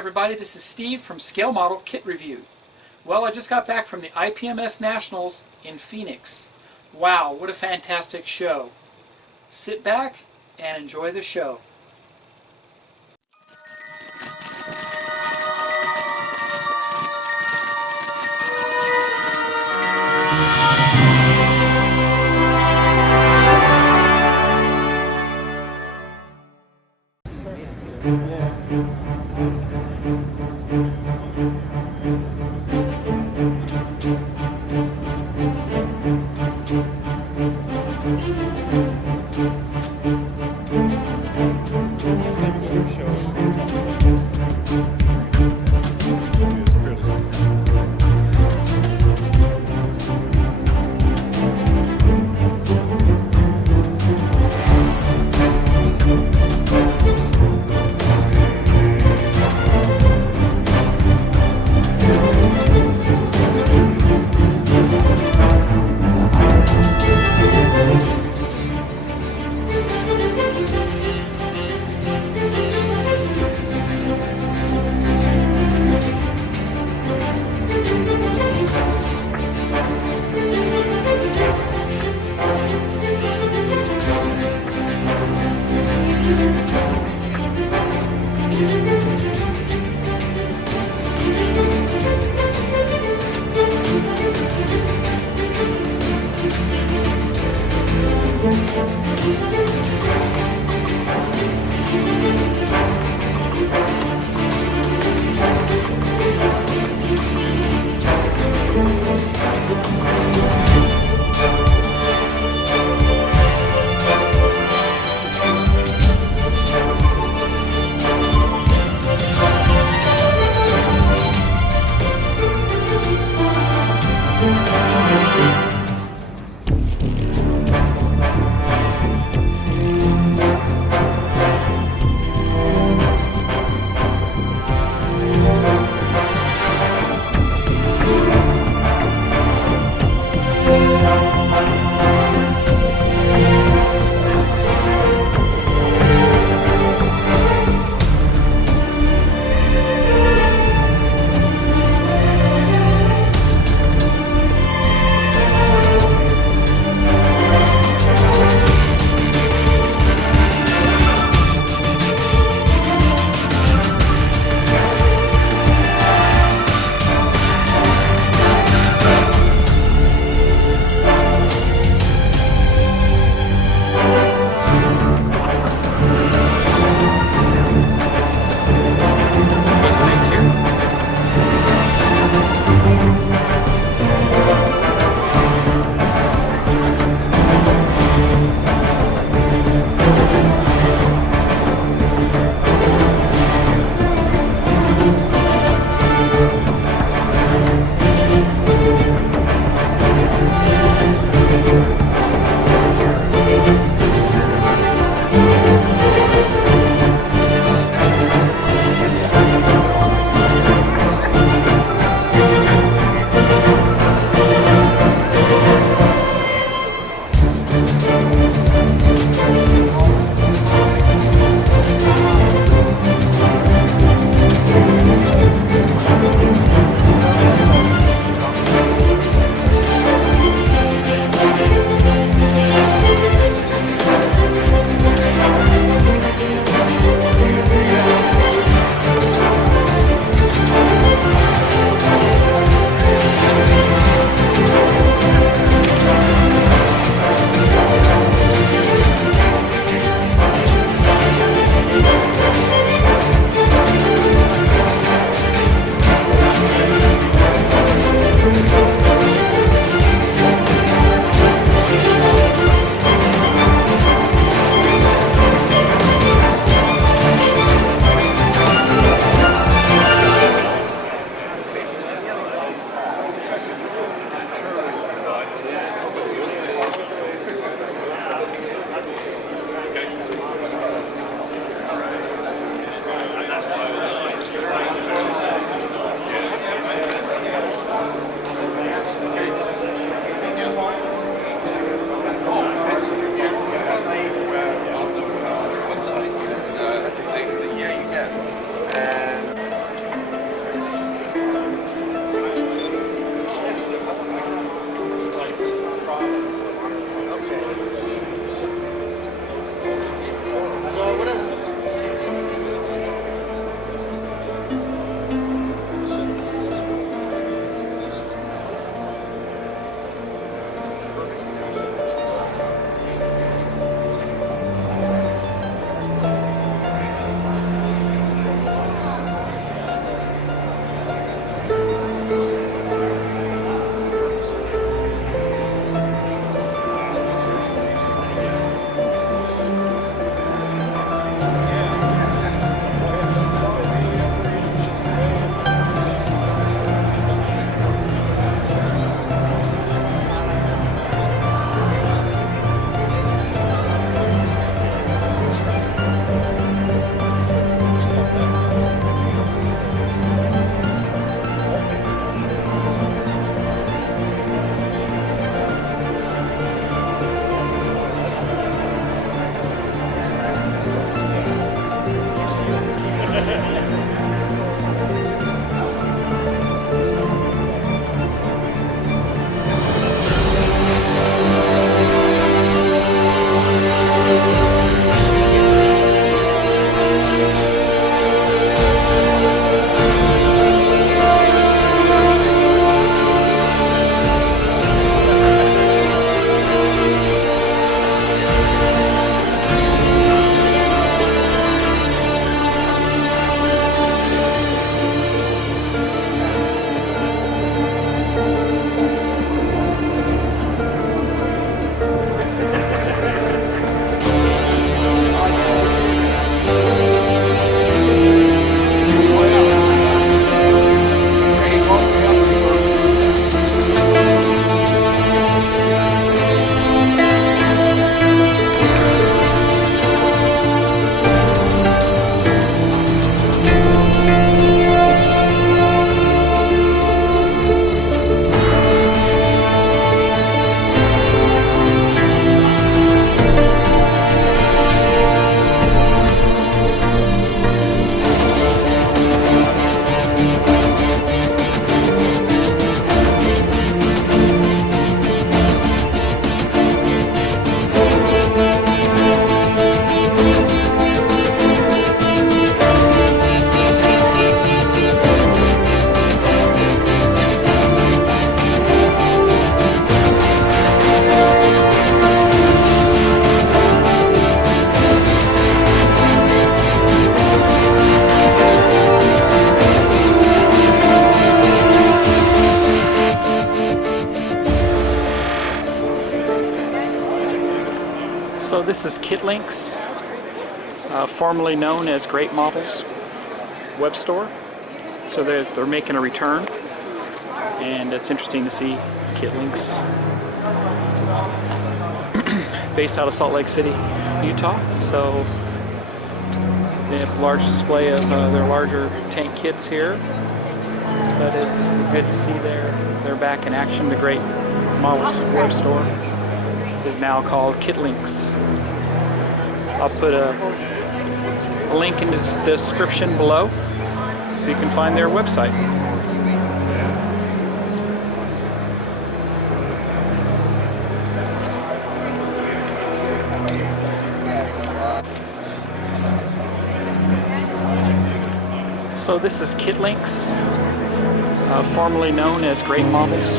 everybody, this is Steve from Scale Model Kit Review. Well, I just got back from the IPMS Nationals in Phoenix. Wow, what a fantastic show. Sit back and enjoy the show. So this is Lynx, formerly known as Great Models web store. So they're making a return, and it's interesting to see Lynx based out of Salt Lake City, Utah. So they have a large display of their larger tank kits here, but it's good to see they're back in action. The Great Models web store is now called Lynx. I'll put a link in the description below so you can find their website. So this is Lynx, formerly known as Great Models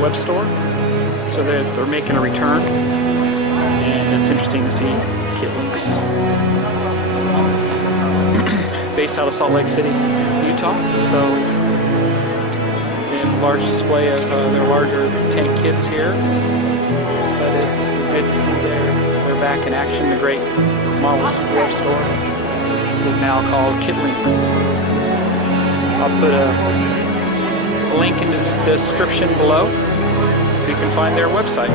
web store. So they're making a return, and it's interesting to see Lynx based out of Salt Lake City, Utah. So they have a large display of their larger tank kits here, but it's good to see they're back in action. The Great Models web store is now called Lynx. I'll put a link in the description below so you can find their website.